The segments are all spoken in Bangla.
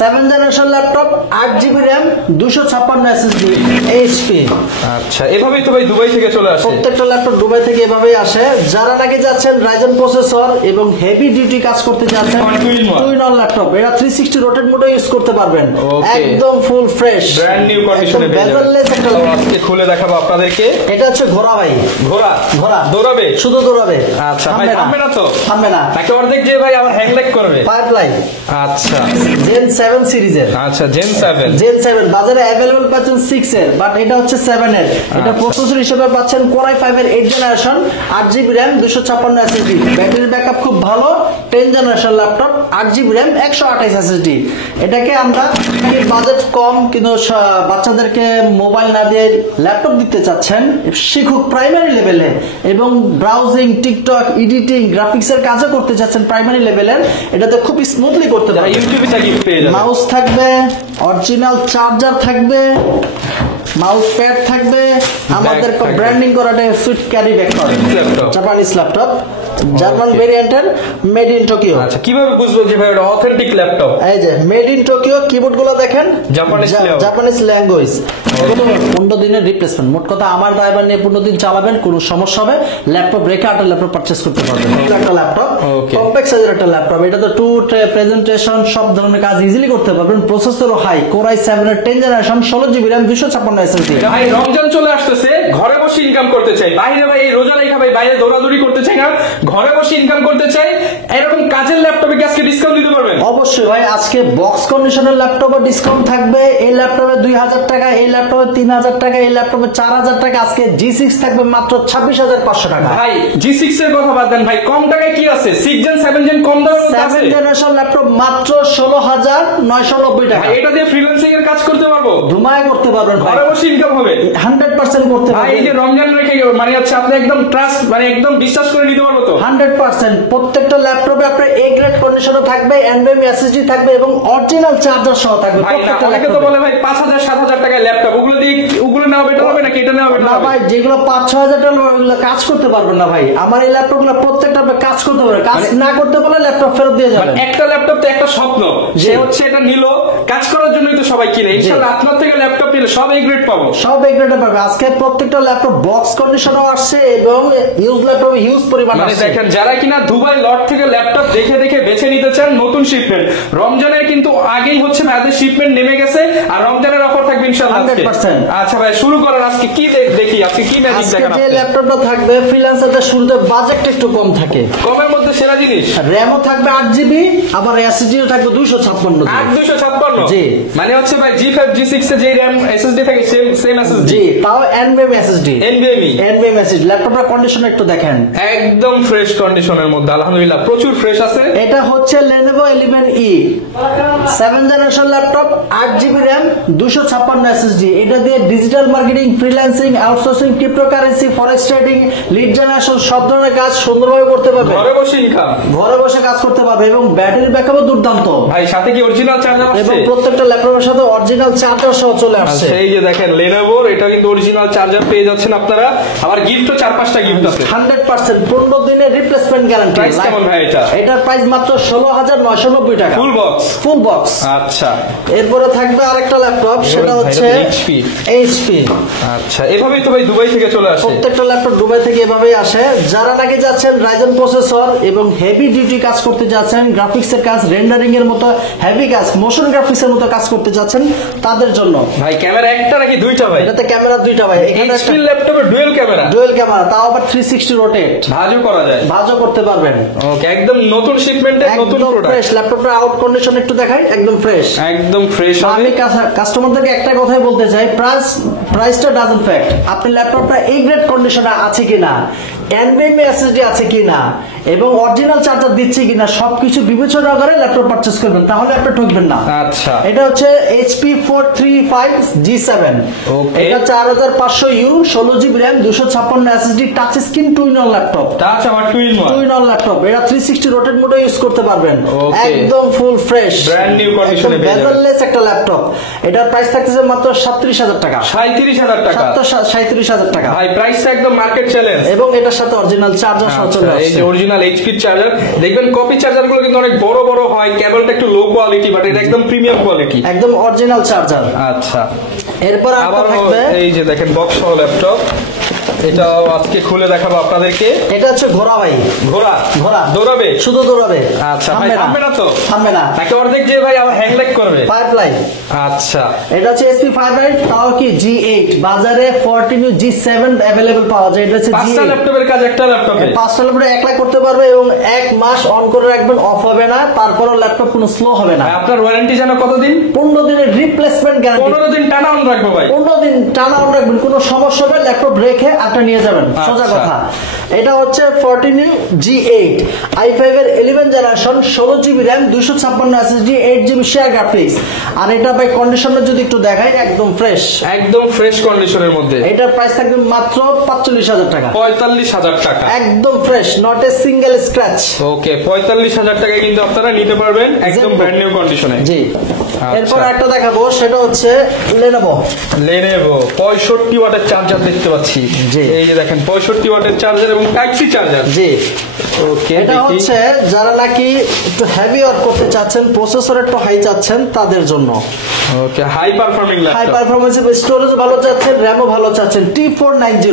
7 generation laptop 8GB RAM 256 SSD HP। আচ্ছা, এভাবেই তো ভাই দুবাই থেকে চলে আসে। প্রত্যেকটা ল্যাপটপ দুবাই থেকে এভাবেই আসে। যারা নাকি যাচ্ছেন রাইজেন প্রসেসর এবং হেভি ডিউটি কাজ করতে যাচ্ছেন, টু ইন ওয়ান ল্যাপটপ, এটা 360 রোটেট মোডে ইউজ করতে পারবেন। একদম ফুল ফ্রেশ ব্র্যান্ড নিউ কন্ডিশনে বেজেললেস একটা আজকে খুলে দেখাবো আপনাদেরকে। এটা হচ্ছে ঘোড়া ভাই, ঘোড়া ঘোড়া দৌড়াবে, শুধু দৌড়াবে। আচ্ছা ভাই, থামবে না তো? থামবে না, নাকি অর্ধেক যে ভাই আবার হ্যাং ল্যাগ করবে? পাইপলাইন। আচ্ছা, জেন 7 সিরিজের। আচ্ছা, জেন 7। জেন 7 বাজারে अवेलेबल পাচ্ছেন 6 এর, বাট এটা হচ্ছে 7 এর। এটা প্রসেসর হিসেবে পাচ্ছেন Core i5 এর 8 generation, 8GB RAM 256 SSD। Battery backup খুব ভালো। 10 generation laptop, 8GB RAM 128 SSD। এটাকে আমরা বাজেট কম কিন্তু বাচ্চাদেরকে মোবাইল না দিয়ে ল্যাপটপ দিতে চাচ্ছেন, শিখুক প্রাইমারি লেভেলে, এবং ব্রাউজিং, টিকটক, এডিটিং, গ্রাফিক্সের কাজও করতে চাচ্ছেন প্রাইমারি লেভেলের, এটাতে খুব স্মুথলি করতে পারবেন। ইউটিউবে গিফট পেয়ে যাবেন। মাউস থাকবে, অরিজিনাল চার্জার থাকবে, মাউস প্যাড থাকবে, আমাদের ব্র্যান্ডিং করাটা সুইট ক্যারি ব্যাগ করে জাপানিজ ল্যাপটপ, জার্মান ভেরিয়েন্টের, মেড ইন টোকিও। আচ্ছা, কিভাবে বুঝবো যে ভাই এটা অথেন্টিক ল্যাপটপ? এই যে মেড ইন টোকিও, কিবোর্ড গুলো দেখেন জাপানিজ ল্যাঙ্গুয়েজ। 15 দিনের রিপ্লেসমেন্ট। মোট কথা আমার ড্রাইভার নিয়ে 15 দিন চালাবেন, কোনো সমস্যা হবে ল্যাপটপ রেখে একটা ল্যাপটপ পারচেজ করতে পারবেন। একটা ল্যাপটপ, কম্প্যাক্ট সাইজের একটা ল্যাপটপ, এটা তো টু প্রেজেন্টেশন সব ধরনের কাজ ইজিলি করতে পারবেন। প্রসেসরও হাই, Core i7 এর 10 জেনারেশন, 16GB RAM 256 SSD। ভাই রমজান চলে আসতেছে, ঘরে বসে ইনকাম করতে চাই, বাইরে ভাই এই রোজা রেখা ভাই বাইরে দৌড়াদৌড়ি করতে চাই না, ঘরে বসে ইনকাম করতে চাই, এরকম কাজের ল্যাপটপে কি আজকে ডিসকাউন্ট দিতে পারবেন? অবশ্যই ভাই, আজকে বক্স কন্ডিশনের ল্যাপটপে ডিসকাউন্ট থাকবে। এই ল্যাপটপে 2000 টাকা, এই ল্যাপটপে 3000 টাকা, এই ল্যাপটপে 4000 টাকা। আজকে G6 থাকবে মাত্র 26500 টাকা। ভাই G6 এর কথা বাদ দেন ভাই, কম টাকায় কি আছে? 6 জেন 7 জেন কম দামে আছে। 7 জেনারেশন ল্যাপটপ মাত্র 16990 টাকা। এটা দিয়ে ফ্রিল্যান্সিং এর কাজ করতে পারবো, ধুমায় করতে পারবেন, ঘরে বসে ইনকাম হবে 100% করতে ভাই। পারবেন। এই যে রমজান রেখে মানে হচ্ছে আপনি একদম ট্রাস্ট, মানে একদম বিশ্বাস করে নিতে পারবো তো 100%। প্রত্যেকটা ল্যাপটপে আপনার A গ্রেড কন্ডিশনে থাকবে, NVMe SSD থাকবে এবং অরিজিনাল চার্জার সহ থাকবে। প্রত্যেকটা অনেকে তো বলে ভাই 5000 7000 টাকায় ল্যাপটপ, ওগুলো দিয়ে ওগুলো নেওয়া বেটার হবে নাকি এটা নেওয়া বেটার না হবে? ভাই, যেগুলো 5-6000 টাকা ওগুলো কাজ করতে পারবেন না ভাই। আমার এই ল্যাপটপগুলো প্রত্যেকটা কাজ করতে পারবে, কাজ না করতে পারলে ল্যাপটপ ফেরত দিয়ে যাবেন। একটা ল্যাপটপ তো একটা স্বপ্ন, যে হচ্ছে এটা নিল কাজ করার জন্যই তো সবাই কিনে। ইনশাআল্লাহ আপনার থেকে ল্যাপটপ নিলে সব A গ্রেড পাবো, সব A গ্রেডে পাবে। আজকে প্রত্যেকটা ল্যাপটপ বক্স কন্ডিশনও আসছে এবং ইউজ ল্যাপটপ হিউজ পরিমাণ মানে আসছে। দেখেন, যারা কিনা দুবাই লট থেকে ল্যাপটপ দেখে দেখে বেছে নিতে চান নতুন শিপমেন্ট, রমজানের কিন্তু আগেই হচ্ছে ভাইদের শিপমেন্ট নেমে গেছে, আর রমজানের অফার থাকবে ইনশাআল্লাহ 100%। আচ্ছা ভাই, শুরু করার আজকে কি দেখি, আজকে কি ম্যাজিক আজকে দেখান যে আপনি? ল্যাপটপটা থাকবে ফ্রিল্যান্সারদের শুরুতে বাজেটটা একটু কম থাকে, কমের মধ্যে সেরা জিনিস। র‍্যামও থাকবে 8GB, আবার SSDও থাকবে 256 256। জি, মানে হচ্ছে ভাই G5 G6 এ যে RAM SSD থাকে সেম SSD। জি, তাও NVMe SSD। NVMe SSD ল্যাপটপটার কন্ডিশন একটু দেখেন, একদম ফ্রেশ কন্ডিশনের মধ্যে, আলহামদুলিল্লাহ প্রচুর ফ্রেশ আছে। এটা হচ্ছে Lenovo 11E 7 generation laptop, 8GB RAM 256 SSD। এটা দিয়ে digital marketing, freelancing, outsourcing, cryptocurrency, forex trading, lead generation সব ধরনের কাজ সুন্দরভাবে করতে পারবে। ঘরে বসে ইনকাম, ঘরে বসে কাজ করতে পারবে এবং ব্যাটারি ব্যাকআপও দুর্দান্ত ভাই। সাথে কি অরিজিনাল চার্জার আছে? এবং প্রত্যেকটা ল্যাপটপের সাথে অরিজিনাল চার্জার সহ চলে আসছে। এই যে দেখেন Lenovo, এটা কিন্তু অরিজিনাল চার্জার পেয়ে যাচ্ছেন আপনারা। আবার গিফটও 4-5টা গিফট আছে 100%। 15 দিনের রিপ্লেসমেন্ট গ্যারান্টি। প্রাইস কেমন ভাই এটা? এটার প্রাইস মাত্র 16990 টাকা, ফুল বক্স। Full box. আচ্ছা, এরপরে থাকবে আরেকটা ল্যাপটপ, সেটা হচ্ছে HP। আচ্ছা, এভাবেই তো ভাই দুবাই থেকে চলে আসে। প্রত্যেকটা ল্যাপটপ দুবাই থেকে এভাবেই আসে। যারা নাকি যাচ্ছেন রাইজেন প্রসেসর এবং হেভি ডিউটি কাজ করতে যাচ্ছেন, গ্রাফিক্সের কাজ, রেন্ডারিং এর মতো হেভি কাজ, মোশন গ্রাফিক্সের মতো কাজ করতে যাচ্ছেন, তাদের জন্য। ভাই ক্যামেরা একটা নাকি দুইটা ভাই? এটাতে ক্যামেরা দুইটা ভাই। এখানে HP ল্যাপটপে ডুয়াল ক্যামেরা, তাও আবার 360 রোটেট, ভাঁজও করা যায়, ভাঁজও করতে পারবেন। ওকে, একদম নতুন শিপমেন্টের নতুন প্রোডাক্ট। ফ্রেশ ল্যাপটপটা আউট কন্ডিশন একটু দেখাই, একদম ফ্রেশ, একদম ফ্রেশ। আমি কাস্টমারদেরকে একটা কথাই বলতে চাই, প্রাইসটা ডাজন্ট ফ্যাক্ট। আপনি ল্যাপটপটা A গ্রেড কন্ডিশনে আছে কিনা, NVMe SSD আছে কিনা এবং অরিজিনাল চার্জার দিচ্ছে কিনা সবকিছু বিবেচনা করে ল্যাপটপ পারচেজ করবেন, তাহলে আপনি ঠকবেন না। আচ্ছা, এটা হচ্ছে HP 435G7। এটা 4500U, 16GB RAM, 256 SSD, touch screen, two in one laptop. Touch আবার টু ইন ওয়ান ল্যাপটপ। এটা 360 রোটেট মোডে ইউজ করতে পারবেন। একদম ফুল ফ্রেশ, ব্র্যান্ড নিউ কন্ডিশনে, বেজেললেস একটা ল্যাপটপ। এটার প্রাইস থাকতেছে মাত্র 37000 টাকা। 37000 টাকা, 37000 টাকা ভাই। প্রাইসটা একদম মার্কেট চ্যালেঞ্জ। এবং এটার সাথে অরিজিনাল চার্জার সহ চলে এই আসছে। যে অরিজিনাল এইচপি চার্জার, দেখবেন কপি চার্জার গুলো কিন্তু অনেক বড় বড় হয়, কেবলটা একটু লো কোয়ালিটি, বাট এটা একদম প্রিমিয়াম কোয়ালিটি। একদম অরিজিনাল চার্জার। আচ্ছা, এরপর আবার আরেকটা থাকবে, এই যে দেখেন বক্স সহ ল্যাপটপ, এটা আজকে খুলে দেখাবো আপনাদেরকে। এটা হচ্ছে ঘোড়া ভাই, ঘোড়া ঘোড়া দৌড়াবে, শুধু দৌড়াবে, আচ্ছা ভাই থামবে না তো? থামবে না, নাকি অর্ধেক যে ভাই আবার হ্যাং করবে? ফায়ারফ্লাই। আচ্ছা, এটা হচ্ছে SP 5 তাও কি G8, বাজারে 14 G7 अवेलेबल পাওয়া যায়। এটা হচ্ছে পাঁচটা G8, ল্যাপটপের কাজ একটা ল্যাপটপে, 5টা ল্যাপটপ একলা করতে পারবে এবং 1 মাস অন করে রাখবেন, অফ হবে না, তারপরও ল্যাপটপ কোনো স্লো হবে না। আপনার ওয়ারেন্টি যেন কতদিন? 15 দিনের রিপ্লেসমেন্ট গ্যারান্টি। 15 দিন টানা অন রাখবো ভাই। 15 দিন টানা অন রাখবেন, কোনো সমস্যা হবে ল্যাপটপ রেখে আপনি নিয়ে যাবেন, সোজা আচ্ছা। কথা। এটা হচ্ছে 14 G8 i5 এর 11 generation, 16GB RAM, 256 SSD, 8GB share graphics. আর এটা ভাই কন্ডিশনার যদি একটু দেখাই, একদম ফ্রেশ, একদম ফ্রেশ কন্ডিশনের মধ্যে। এটার প্রাইস থাকবে মাত্র 45,000 টাকা। 45,000 টাকা, একদম fresh, not a single scratch. Okay, 45,000 টাকায় কিন্তু আপনারা নিতে পারবেন একদম ব্র্যান্ড নিউ কন্ডিশনে। জি। আচ্ছা। এরপর একটা দেখাবো, সেটা হচ্ছে Lenovo। Lenovo 65 ওয়াটের চার্জার দেখতে পাচ্ছি। জি। এই যে দেখেন 65 ওয়াটের চার্জার এবং টাইপ সি চার্জার। জি। ওকে, এটা হচ্ছে যারা নাকি একটু হেভি ওয়ার্ক করতে চাচ্ছেন, প্রসেসর একটু হাই চাচ্ছেন, তাদের জন্য। Okay, high performing high laptop, performance, storage ভালো চাচ্ছেন, র‍্যামও ভালো চাচ্ছেন, T490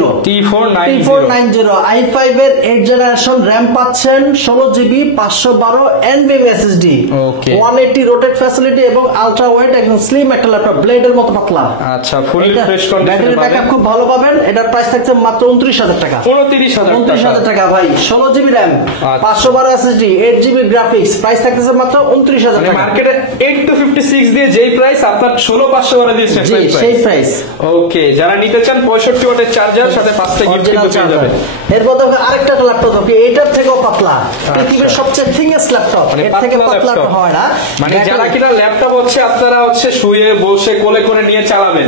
i5 এর 8 জেনারেশন, র‍্যাম পাচ্ছেন 16GB, 512 NVMe SSD, Okay. 180 rotate facility এবং আলট্রা ওয়েট, একদম স্লিম একটা ল্যাপটপ, ব্লেডের মতো পাতলা। আচ্ছা, ফুলি এটা ফ্রেশ কন্ডিশনে ব্যাটারি ব্যাকআপ খুব ভালো পাবেন। এটার প্রাইস থাকছে মাত্র 29,000 টাকা। 29,000 টাকা ভাই, 16GB RAM, আচ্ছা। 512 SSD, 8GB গ্রাফিক্স, প্রাইস থাকতেছে মাত্র 29,000 টাকা। মার্কেটে 8 to 56 দিয়ে যেই প্রাইস, আপনার 16,500 করে দিয়েছেন জি, সেই প্রাইস। ওকে, যারা নিতে চান 65 ওয়াটের চার্জার সাথে 5টা গিফট অরিজিনাল কিন্তু পেয়ে চার্জার। যাবেন। এরপর দেখো আরেকটা ল্যাপটপ হবে, এটার থেকেও পাতলা, পৃথিবীর সবচেয়ে থিনেস্ট ল্যাপটপ, মানে এর থেকে পাতলা ল্যাপটপ হয় না। মানে যারা কিনা ল্যাপটপ হচ্ছে আপনারা হচ্ছে শুয়ে বসে কোলে করে নিয়ে চালাবেন,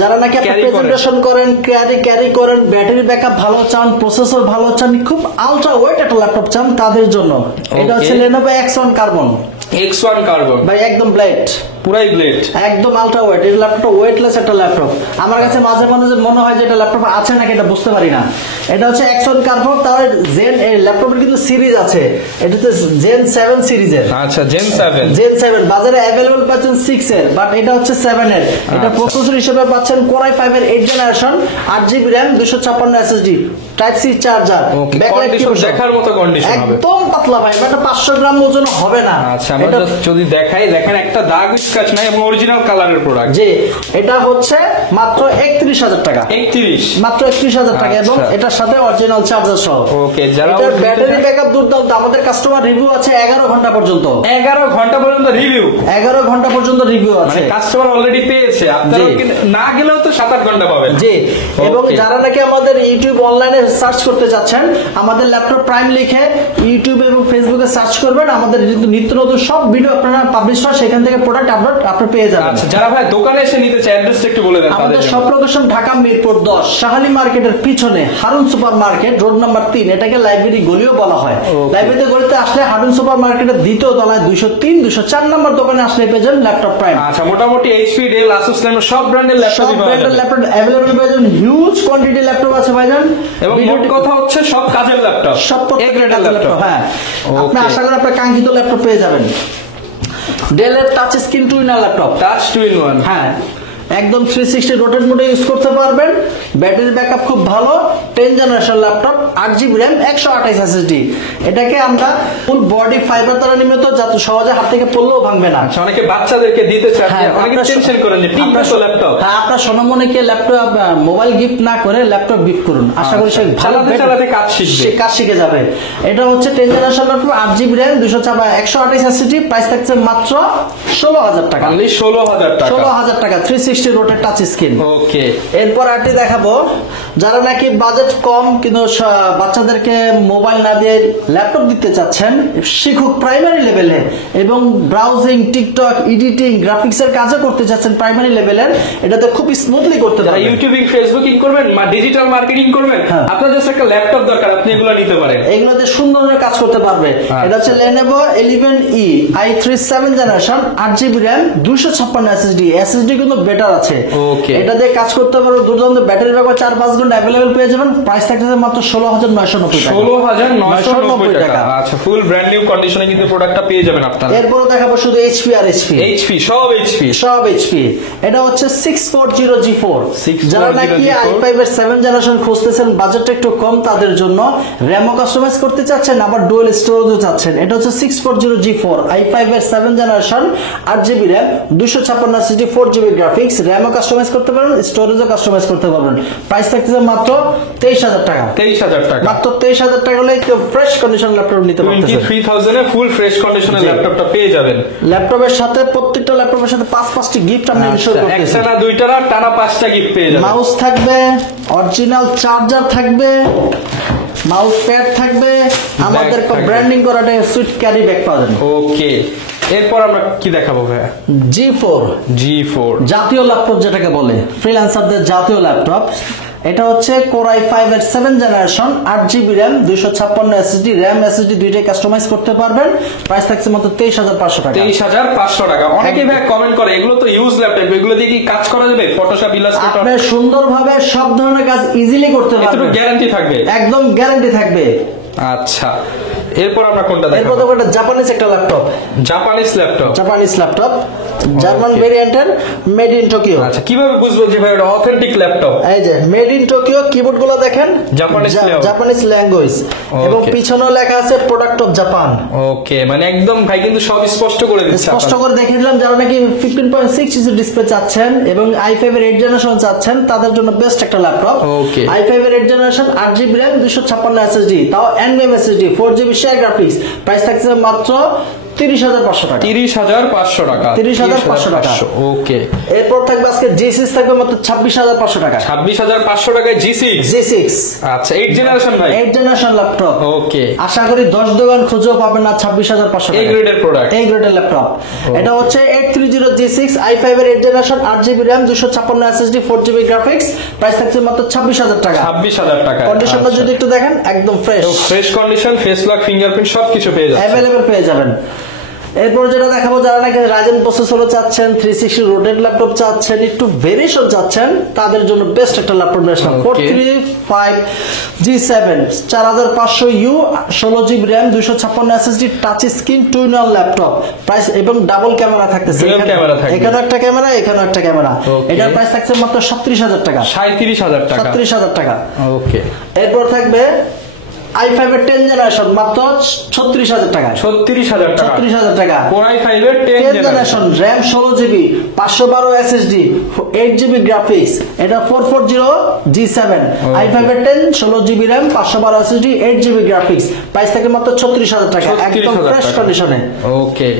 যারা নাকি আপনি Carry করেন। প্রেজেন্টেশন করেন, ক্যারি করেন, ব্যাটারি ব্যাকআপ ভালো চান, প্রসেসর ভালো চান, খুব আলট্রা ওয়েট একটা ল্যাপটপ চান, তাদের জন্য এটা হচ্ছে Lenovo X1 carbon X1 carbon, ভাই, একদম ব্লেড, পুরাই ব্লেড, একদম আলট্রা ওয়েট। এই ল্যাপটপটা ওয়েটলেস একটা ল্যাপটপ। আমার কাছে মাঝে মাঝে মনে হয় যে এটা ল্যাপটপ আছে নাকি এটা বুঝতে পারি না। এটা হচ্ছে X1 কার্বন, তার জেন, এই ল্যাপটপের কিন্তু সিরিজ আছে, এটা হচ্ছে Gen 7 সিরিজের। আচ্ছা, Gen 7, Gen 7 বাজারে अवेलेबल পাচ্ছেন 6 এর, বাট এটা হচ্ছে 7 এর। এটা প্রসেসর হিসেবে পাচ্ছেন Core i5 এর 8 generation, 8GB RAM, 256 SSD, type C charger, okay, backlight condition দেখার মতো কন্ডিশন হবে, একদম পাতলা ভাই, এটা 500 গ্রাম ওজন হবে না। আচ্ছা, আমরা এটা just যদি দেখাই, দেখেন একটা দাগ স্ক্র্যাচ নাই এবং অরিজিনাল কালারের প্রোডাক্ট। জি, এটা হচ্ছে মাত্র 31,000 টাকা, 31, মাত্র 31,000 টাকা, এবং আচ্ছা। এটার সাথে অরিজিনাল চার্জার সহ। ওকে, যারা এটার নিতে ব্যাটারি চান- ব্যাকআপ দুর্দান্ত, আমাদের কাস্টমার রিভিউ আছে 11 ঘন্টা পর্যন্ত, 11 ঘন্টা পর্যন্ত রিভিউ, 11 ঘন্টা পর্যন্ত রিভিউ মানে আছে। কাস্টমার অলরেডি পেয়েছে, আপনারা জি। না গেলেও তো 7-8 ঘন্টা পাবেন। জি, এবং Okay. যারা নাকি আমাদের ইউটিউব অনলাইনে সার্চ করতে চাচ্ছেন, আমাদের ল্যাপটপ প্রাইম লিখে ইউটিউব এবং ফেসবুকে সার্চ করবেন, আমাদের নিত্য নতুন সব ভিডিও আপনারা পাবলিশ হয়, সেখান থেকে প্রোডাক্ট আপলোড আপনি পেয়ে যাবেন। আচ্ছা, যারা ভাই দোকানে এসে নিতে চায় অ্যাড্রেসটা একটু বলে দেন তাদের আমাদের জন্য। সব লোকেশন ঢাকা মিরপুর 10, শাহালি মার্কেটের পিছনে Harun super market, road number 3, এটাকে লাইব্রেরি গলিও বলা হয়। লাইব্রেরি গলিতে আসলে হারুন সুপার মার্কেটের দ্বিতীয় তলায় 203, 204 নম্বর দোকানে আসলে পেয়ে যাবেন ল্যাপটপ প্রাইম। আচ্ছা, মোটামুটি এইচপি, ডেল, আসুস, ল্যানোভো সব ব্র্যান্ডের সব ল্যাপটপই পাওয়া ব্র্যান্ডের যাবে। ল্যাপটপ अवेलेबल পেয়ে যাবেন, হিউজ কোয়ান্টিটি ল্যাপটপ আছে ভাইজান। এবং মোট কথা হচ্ছে সব কাজের ল্যাপটপ, সব এক প্রত্যেকটা গ্রেডের ল্যাপটপ, ল্যাপটপ। হ্যাঁ, আপনি Okay. আশা করেন আপনার কাঙ্ক্ষিত ল্যাপটপ পেয়ে যাবেন। ডেলের টাচ স্ক্রিন টুইনার ল্যাপটপ, টাচ 2-in-1, হ্যাঁ, একদম 360 রোটেট মোডে ইউজ করতে পারবেন, ব্যাটারি ব্যাকআপ খুব ভালো, 10 generation laptop, 8GB RAM, 128 SSD। এটাকে আমরা ফুল বডি ফাইবার দ্বারা নির্মিত, যাতে সহজে হাত থেকে পড়লেও ভাঙবে না। আচ্ছা, অনেকে বাচ্চাদেরকে দিতে চায়, অনেকে আপনার টেনশন করেন যে টিকবে তো ল্যাপটপ। হ্যাঁ, আপনার সোনামণিকে ল্যাপটপ, মোবাইল গিফট না করে ল্যাপটপ গিফট করুন, আশা করি সে ভালো চালাতে চালাতে কাজ শিখবে, সে কাজ শিখে যাবে। এটা হচ্ছে 10 generation laptop, 8GB RAM, 128 SSD, price থাকছে মাত্র 16,000 টাকা, অনলি 16,000 টাকা। 16,000 টাকা, 360 রোটেট টাচ স্ক্রিন। ওকে, এরপর আরটি দেখাবো, যারা নাকি বাজেট কম কিন্তু বাচ্চাদেরকে মোবাইল না দিয়ে ল্যাপটপ দিতে চাচ্ছেন, শিখুক প্রাইমারি লেভেলে, এবং ব্রাউজিং, টিকটক, এডিটিং, গ্রাফিক্সের কাজও করতে চাচ্ছেন প্রাইমারি লেভেলের, এটাতে খুব স্মুথলি করতে যারা পারবেন। ইউটিউবিং, ফেসবুকিং করবেন, ডিজিটাল মার্কেটিং করবেন, হ্যাঁ। আপনার জাস্ট একটা ল্যাপটপ দরকার, আপনি এগুলো নিতে পারেন। এগুলোতে সুন্দর কাজ করতে পারবে। এটা হচ্ছে Lenovo 11E i3 7 generation, 8GB RAM, 256 SSD কিন্তু বেটার মিটার আছে। Okay. এটা দিয়ে কাজ করতে পারো, দুর্দান্ত ব্যাটারি ব্যাকআপ 4-5 ঘন্টা অ্যাভেলেবেল পেয়ে যাবেন। প্রাইস থাকতেছে মাত্র 16,990 টাকা। 16,990 টাকা। আচ্ছা, ফুল ব্র্যান্ড নিউ কন্ডিশনে কিন্তু প্রোডাক্টটা পেয়ে যাবেন আপনারা। এরপরে দেখাবো শুধু এইচপি আর এইচপি। এইচপি, সব এইচপি। সব এইচপি। এটা হচ্ছে 640G4। 640G4 যারা নাকি i5 এর 7 জেনারেশন খুঁজতেছেন, বাজেটটা একটু কম, তাদের জন্য র‍্যামও কাস্টমাইজ করতে চাচ্ছেন, আবার ডুয়াল স্টোরেজও চাচ্ছেন। এটা হচ্ছে 640G4 i5 এর 7 generation, 8GB RAM, 256 SSD, 4GB গ্রাফিক্স, র‍্যামও কাস্টমাইজ করতে পারবেন, স্টোরেজও কাস্টমাইজ করতে পারবেন। প্রাইস থাকতেছে মাত্র 23,000 টাকা। 23,000 টাকা। মাত্র 23,000 টাকা হলে ফ্রেশ কন্ডিশন ল্যাপটপ নিতে পারতেছেন। 23,000 এ ফুল ফ্রেশ কন্ডিশনের ল্যাপটপটা পেয়ে যাবেন। ল্যাপটপের সাথে, প্রত্যেকটা ল্যাপটপের সাথে 5-5টি গিফট আপনি ইনস্টল করতেছেন। একটা না দুইটা না, টানা 5টা গিফট পেয়ে যাবেন। মাউস থাকবে, অরিজিনাল চার্জার থাকবে, মাউস প্যাড থাকবে, আমাদের থাকবে। ব্র্যান্ডিং করাটা সুইট ক্যারি ব্যাগ পাবেন। ওকে, এরপর আমরা কি দেখাবো ভাইয়া? G4 জাতীয় ল্যাপটপ যেটাকে বলে, ফ্রিল্যান্সারদের জাতীয় ল্যাপটপ। এটা হচ্ছে Core i5 এর 7 generation, 8GB RAM, 256 SSD, RAM SSD দুইটাই কাস্টমাইজ করতে পারবেন। প্রাইস থাকছে মাত্র 23,500 টাকা। 23,500 টাকা। অনেকে ভাই কমেন্ট করে এগুলো তো ইউজ ল্যাপটপ, এগুলো দিয়ে কি কাজ করা যাবে? ফটোশপ, ইলাস্ট্রেটর আপনি সুন্দরভাবে সব ধরনের কাজ ইজিলি করতে এতটুকু পারবেন। গ্যারান্টি থাকবে? একদম গ্যারান্টি থাকবে। আচ্ছা, এরপর আমরা কোনটা এরপর দেখাবো? দেখো একটা জাপানিজ একটা ল্যাপটপ, জাপানিজ ল্যাপটপ। জার্মান ভেরিয়েন্টের, মেড ইন টোকিও। আচ্ছা, কিভাবে বুঝবো যে ভাই এটা অথেন্টিক ল্যাপটপ? এই যে মেড ইন টোকিও, কিবোর্ড গুলো দেখেন জাপানিজ ল্যাঙ্গুয়েজ, এবং পিছনেও লেখা আছে প্রোডাক্ট অফ জাপান। ওকে, মানে একদম ভাই কিন্তু সব স্পষ্ট করে দিচ্ছে। স্পষ্ট করে দেখিয়ে দিলাম। যারা নাকি 15.6 ইঞ্চি ডিসপ্লে চাচ্ছেন এবং i5 এর 8 জেনারেশন চাচ্ছেন, তাদের জন্য বেস্ট একটা ল্যাপটপ। ওকে, i5 এর 8 জেনারেশন, 8GB RAM, 256 SSD, তাও NVMe SSD, 4GB share graphics. Price থাকছে মাত্র 30,500 টাকা। 30,500 টাকা। 30,500 টাকা। ওকে, এরপর থাকবে আজকে G6 থাকবে মাত্র 26,500 টাকা। 26,500 টাকায় G6। আচ্ছা, 8 জেনারেশন ভাই, 8 জেনারেশন ল্যাপটপ। ওকে, আশা করি 10 দোকান খুঁজেও পাবেন না 26,500 টাকা। এই গ্রেডের প্রোডাক্ট, এই গ্রেডের ল্যাপটপ। এটা হচ্ছে 830G6 i5 এর 8 generation, 8GB RAM, 256 SSD, 4GB graphics. Price থাকছে মাত্র 26,000 টাকা। 26,000 টাকা। কন্ডিশনটা যদি একটু দেখেন, একদম fresh condition, face lock, fingerprint সবকিছু পেয়ে যাচ্ছে, अवेलेबल পেয়ে যাবেন। এরপর যেটা দেখাবো, যারা নাকি রাইজেন প্রসেসর চাচ্ছেন, 360 রোটেট ল্যাপটপ চাচ্ছেন, একটু ভেরিয়েশন চাচ্ছেন, তাদের জন্য বেস্ট একটা ল্যাপটপ নিয়ে আসলাম। 435G7 4500U, 16GB RAM, 256 SSD, touch screen, twin laptop. Price এবং ডাবল ক্যামেরা থাকতেছে, এখানে একটা ক্যামেরা, এখানে একটা ক্যামেরা। এটার প্রাইস থাকছে মাত্র 37,000 টাকা। 37,000 টাকা। 37,000 টাকা। ওকে, এরপর থাকবে i5 এর 10 জেনারেশন, মাত্র 36,000 টাকা। 36,000 টাকা। 36,000 টাকা। Core i5 এর 10 generation, RAM 16GB, 512 SSD, 8GB graphics. এটা 440G7 i5 এর 10, 16GB RAM, 512 SSD, 8GB graphics. Price থাকে মাত্র 36,000 টাকা, একদম ফ্রেশ কন্ডিশনে। ওকে,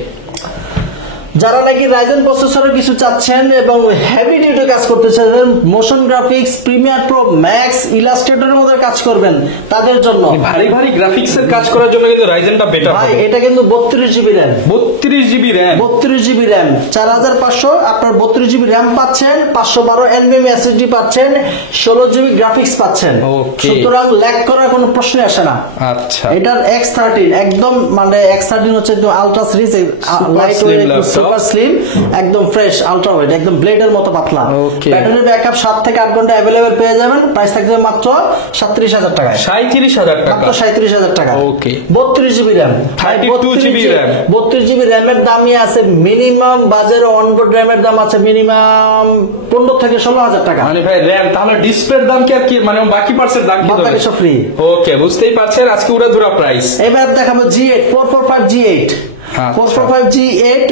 যারা নাকি রাইজেন প্রসেসরের কিছু চাচ্ছেন এবং হেভি ডিউটি কাজ করতে চাচ্ছেন, motion graphics, Premiere Pro max, ইলাস্ট্রেটরের মধ্যে কাজ করবেন, তাদের জন্য ভারী ভারী গ্রাফিক্স এর কাজ করার জন্য কিন্তু রাইজেনটা বেটার ভাই। এটা কিন্তু 32GB RAM, 32GB RAM, 32GB RAM, 4500। আপনার 32GB RAM পাচ্ছেন, 512 NVMe SSD পাচ্ছেন, 16GB গ্রাফিক্স পাচ্ছেন। সুতরাং ল্যাগ করার কোনো প্রশ্নই আসে না। আচ্ছা, এটার X13 একদম, মানে X13 হচ্ছে একদম ultra series, light weight, super slim, একদম ফ্রেশ, আলট্রা ওয়েট, একদম ব্লেডের মতো পাতলা। ব্যাটারি ব্যাকআপ 7 থেকে 8 ঘন্টা अवेलेबल পেয়ে যাবেন। প্রাইস থাকবে মাত্র 37,000 টাকা। 37,000 টাকা। মাত্র 37,000 টাকা। ওকে, 32GB RAM, 32GB RAM, 32GB RAM এর দামই আছে মিনিমাম, বাজারে অনবোর্ড RAM এর দাম আছে মিনিমাম 15 থেকে 16,000 টাকা। মানে ভাই RAM, তাহলে ডিসপ্লের দাম কি আর কি, মানে বাকি পার্টসের দাম কি হবে? বাকি সব ফ্রি। ওকে, বুঝতেই পারছেন আজকে উড়াধুরা প্রাইস। এবার দেখাবো G8, 445G8, 445G8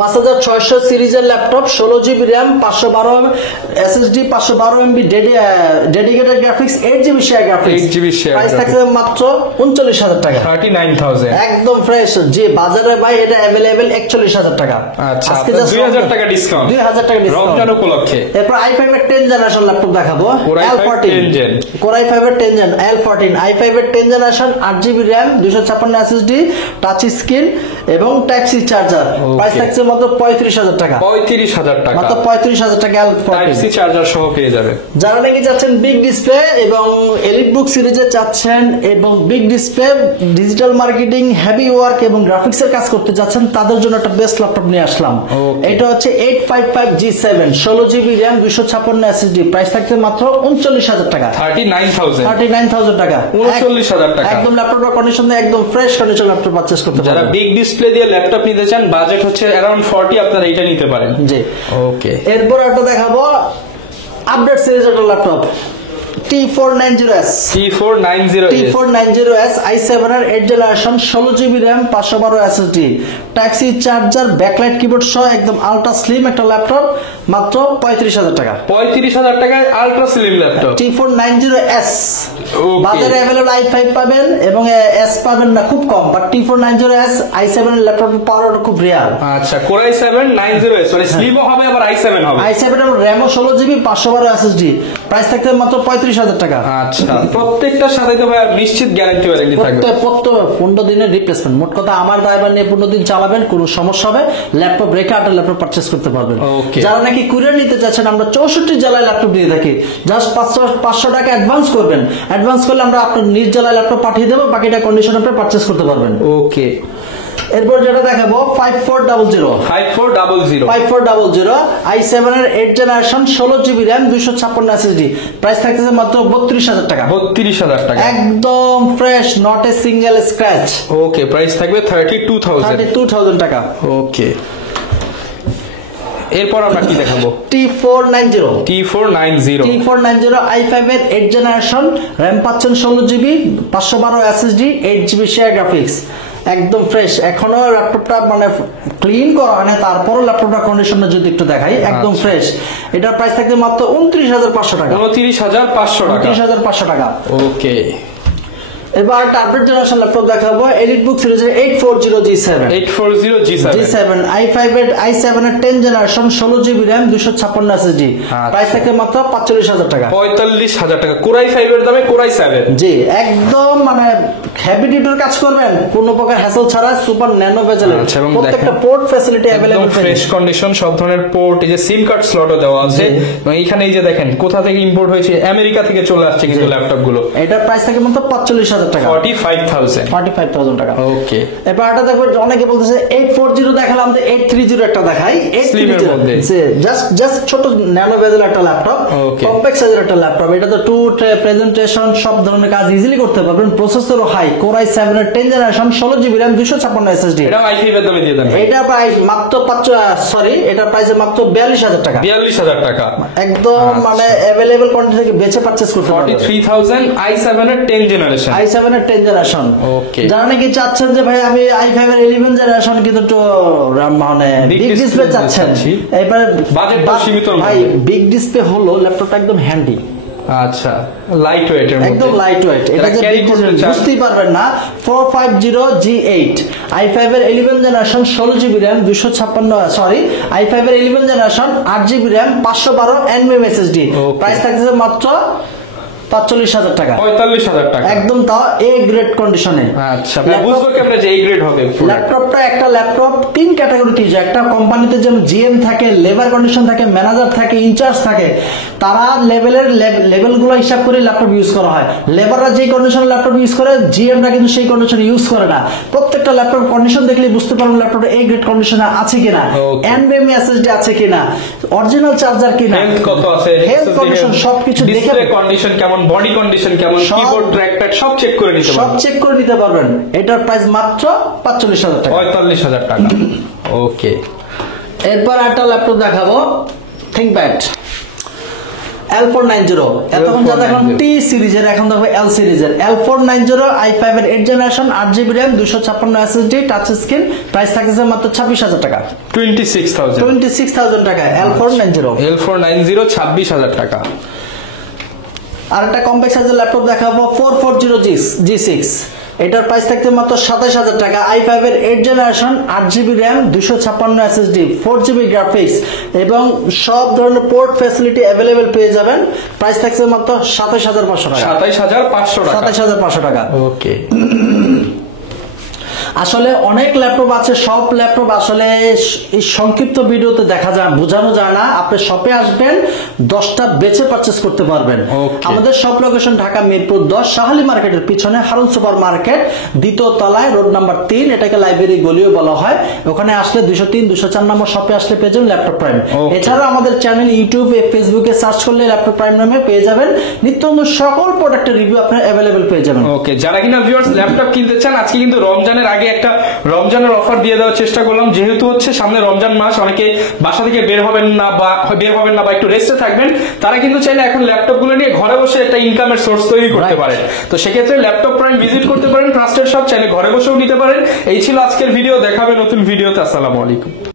5600 সিরিজের laptop, 16GB RAM, 512 SSD, 512 MB dedicated graphics, 8GB share graphics. Price থাকছে মাত্র 39,000 টাকা। 39,000 একদম ফ্রেশ। যে বাজারে ভাই এটা अवेलेबल 41,000 টাকা। আচ্ছা, 2000 টাকা ডিসকাউন্ট, 2000 টাকা ডিসকাউন্ট রমজান উপলক্ষে। এরপর i5 এর 10 জেনারেশন ল্যাপটপ দেখাবো, L14 Core i5 এর 10 জেন, L14 i5 এর 10 generation, 8GB RAM, 256 SSD, touch screen এবং টাইপ সি চার্জার। প্রাইস থাকছে মাত্র 35,000 টাকা, 35,000 টাকা, মাত্র 35,000 টাকা টাইপ সি চার্জার সহ পেয়ে যাবে। যারা নাকি চাচ্ছেন বিগ ডিসপ্লে এবং এলিট বুক সিরিজে চাচ্ছেন এবং big display, digital marketing, heavy work এবং গ্রাফিক্স এর কাজ করতে যাচ্ছেন, তাদের জন্য একটা বেস্ট ল্যাপটপ নিয়ে আসলাম। Okay. এটা হচ্ছে 855G7 16GB RAM 256 SSD, price থাকছে মাত্র 39,000 টাকা, 39,000 টাকা, 39,000 টাকা। একদম ল্যাপটপের কন্ডিশন একদম ফ্রেশ কন্ডিশন ল্যাপটপ পারচেজ করতে যারা পারবেন। বিগ ডিসপ্লে দিয়ে ল্যাপটপ নিতে চান, বাজেট হচ্ছে অ্যারাউন্ড 40, আপনারা এটা নিতে পারেন। জি, ওকে। এরপর একটা দেখাবো আপডেট সিরিজের ল্যাপটপ T490S T490S i7 এর 8 generation 16GB RAM 512 SSD, taxi charger, backlight keyboard সহ একদম আলট্রা স্লিম একটা ল্যাপটপ, মাত্র 35,000 টাকা, 35,000 টাকায় ultra slim laptop. T490S Okay. বাজারে अवेलेबल i5 পাবেন এবং S পাবেন না, খুব কম, বাট T490S i7 এর ল্যাপটপ পাওয়ার খুব রেয়ার। আচ্ছা, Core i7 90S মানে স্লিমও হবে আবার i7 হবে। i7 এর RAM 16GB 512 SSD, প্রাইস থাকতে মাত্র 35,000 টাকা। আচ্ছা, প্রত্যেকটার সাথে তো ভাই নিশ্চিত গ্যারান্টি ওয়ারেন্টি থাকবে। প্রত্যেক 15 দিনের রিপ্লেসমেন্ট, মোট কথা আমার ড্রাইভার নিয়ে 15 দিন চালাবেন, কোনো সমস্যা হবে ল্যাপটপ রেখে আরেকটা ল্যাপটপ পারচেজ করতে পারবেন। Okay. যারা নাকি কুরিয়ার নিতে চাচ্ছেন, আমরা 64 জেলায় ল্যাপটপ দিয়ে থাকি, জাস্ট 500 টাকা অ্যাডভান্স করবেন, অ্যাডভান্স করলে আমরা আপনার নিজ জেলায় ল্যাপটপ পাঠিয়ে দেবো, বাকিটা কন্ডিশন আপনি পারচেজ করতে পারবেন। ওকে। এরপর যেটা দেখাবো 5400 i7 এর 8 generation 16GB RAM 256 SSD, price থাকতেছে মাত্র 32,000 টাকা, 32,000 টাকা, একদম fresh, not a single scratch. Okay, price থাকবে 32,000 টাকা। ওকে। এরপর আমরা কি দেখাবো? T490 T490 i5 এর 8 জেনারেশন, RAM পাচ্ছেন 16GB 512 SSD, 8GB share graphics, একদম ফ্রেশ, এখনো ল্যাপটপটা মানে ক্লিন করা হয় না, তারপরও ল্যাপটপটা কন্ডিশনটা যদি একটু দেখাই, একদম ফ্রেশ। এটার প্রাইস থাকবে মাত্র 29,500 টাকা, 29,500 টাকা। ওকে। এবার একটা আপডেট জেনারেশন ল্যাপটপ দেখাবো, এলিট বুক সিরিজের 840G7 i5 এর i7 এর 10 generation 16GB RAM 256 SSD, price থাকবে মাত্র 45,000 টাকা, 45,000 টাকা। Core i5 এর দামে Core i7। জি, একদম মানে হেভি ডিউটির কাজ করবেন কোনো প্রকার হ্যাসেল ছাড়া, সুপার ন্যানো বেজেলের প্রত্যেকটা port facility available, fresh condition, সব ধরনের পোর্ট, এই যে সিম কার্ড স্লটও দেওয়া আছে, এবং এইখানে এই যে দেখেন কোথা থেকে ইম্পোর্ট হয়েছে, আমেরিকা থেকে চলে আসছে কিন্তু ল্যাপটপ গুলো। এটার প্রাইস থাকে মাত্র 45,000 টাকা, 45,000 টাকা। ওকে। এবার এটা দেখো, অনেকে বলতেছে 840 দেখালাম, তো 830 একটা দেখাই, স্লিমের মধ্যে জাস্ট ছোট ন্যানো বেজেল একটা ল্যাপটপ, কম্প্যাক্ট সাইজের একটা ল্যাপটপ, এটা তো টু প্রেজেন্টেশন সব ধরনের কাজ ইজিলি করতে পারবেন, প্রসেসরও হাই, Core i7 এর 10 জেনারেশন 16GB RAM 256 SSD, এটা i5 এর দামে দিয়ে দেন। এটা প্রাইস মাত্র এটা প্রাইস মাত্র 42,000 টাকা, 42,000 টাকা, একদম মানে अवेलेबल কোয়ান্টিটি থেকে বেচে পারচেজ করতে পারবেন। 43,000 i7 এর 10 জেনারেশন, i7 এর 10 জেনারেশন। ওকে। যারা নাকি চাচ্ছেন যে ভাই আমি i5 এর 11 জেনারেশন কিন্তু একটু মানে বিগ ডিসপ্লে চাচ্ছেন, এবার বাজেটটা সীমিত, ভাই বিগ ডিসপ্লে হলো ল্যাপটপটা একদম হ্যান্ডি, আচ্ছা লাইট ওয়েট এর মধ্যে, একদম লাইট ওয়েট, এটা যে বুঝতেই পারবেন না। 450G8 i5 এর 11 জেনারেশন 16GB RAM 256 i5 এর 11 generation 8GB RAM 512 NVMe SSD, price থাকছে মাত্র 45,000 টাকা, 45,000 টাকা, একদম তাও এ গ্রেড কন্ডিশনে। আচ্ছা ভাই, বুঝবো কেমনে যে এ গ্রেড হবে? ল্যাপটপটা একটা ল্যাপটপ 3 ক্যাটাগরিতে, যে একটা কোম্পানিতে যেমন জিএম থাকে, লেবার কন্ডিশন থাকে, ম্যানেজার থাকে, ইনচার্জ থাকে, তারা লেভেলগুলো হিসাব করে ল্যাপটপ ইউজ করা হয়। লেবাররা যে কন্ডিশনে ল্যাপটপ ইউজ করে, জিএমরা কিন্তু সেই কন্ডিশনে ইউজ করে না। প্রত্যেকটা ল্যাপটপ কন্ডিশন দেখলে বুঝতে পারবেন ল্যাপটপটা এ গ্রেড কন্ডিশনে আছে কিনা, NVMe SSD আছে কিনা, অরিজিনাল চার্জার কিনা, হেলথ কত আছে, হেলথ কন্ডিশন সবকিছু দেখে, ডিসপ্লে কন্ডিশন কেমন, বডি কন্ডিশন কেমন, কিবোর্ড ট্র্যাকপ্যাড সব চেক করে নিতে পারবেন। এটার প্রাইস মাত্র 45,000 টাকা, 45,000 টাকা। ওকে। এরপর একটা ল্যাপটপ দেখাবো, ThinkPad L490, এতক্ষণ যা দেখলাম টি সিরিজের, এখন দেখো L সিরিজের L490 i5 এর 8 generation 8GB RAM 256 SSD, touch screen, price থাকছে মাত্র 26,000 টাকা, 26,000 টাকা L490 26,000 টাকা। আর একটা কম্প্যাক্ট সাইজের ল্যাপটপ দেখাবো 440G6, এটার প্রাইস থাকছে মাত্র 27,000 টাকা, i5 এর 8 generation 8GB RAM 256 SSD, 4GB graphics এবং সব ধরনের পোর্ট ফ্যাসিলিটি अवेलेबल পেয়ে যাবেন, প্রাইস থাকছে মাত্র 27,500 টাকা, 27,500 টাকা। ওকে। আসলে অনেক ল্যাপটপ আছে, সব ল্যাপটপ আসলে এই সংক্ষিপ্ত ভিডিওতে দেখা যায় বোঝানো যায় না। আপনি শপে আসবেন, 10টা বেচে পারচেস করতে পারবেন। Okay. আমাদের শপ লোকেশন ঢাকা মিরপুর 10 শাহালি মার্কেটের পিছনে হারুন সুপার মার্কেট, দ্বিতীয় তলায়, রোড নাম্বার 3, এটাকে লাইব্রেরি গলিও বলা হয়। ওখানে আসলে 203 204 নম্বর শপে আসলে পেয়ে যাবেন ল্যাপটপ প্রাইম। Okay. এছাড়া আমাদের চ্যানেল ইউটিউবে, ফেসবুকে সার্চ করলে ল্যাপটপ প্রাইম নামে পেয়ে যাবেন। নিত্য নতুন সকল প্রোডাক্টের রিভিউ আপনারা অ্যাভেলেবেল পেয়ে যাবেন। ওকে, যারা কিনা ভিউয়ার্স ল্যাপটপ কিনতে চান, আজকে কিন্তু রমজানের আগে একটা রমজানের অফার দিয়ে দেওয়ার চেষ্টা করলাম। যেহেতু হচ্ছে সামনে রমজান মাস, অনেকে বাসা থেকে বের হবেন না বা একটু রেস্টে থাকবেন, তারা কিন্তু চাইলে এখন ল্যাপটপ গুলো নিয়ে ঘরে বসে একটা ইনকামের সোর্স তৈরি করতে Right. পারেন। তো সেক্ষেত্রে ল্যাপটপ প্রাইম ভিজিট করতে পারেন, ট্রাস্টেড শপ, চাইলে ঘরে বসেও নিতে পারেন। এই ছিল আজকের ভিডিও, দেখাবে নতুন ভিডিওতে। আসসালামু আলাইকুম।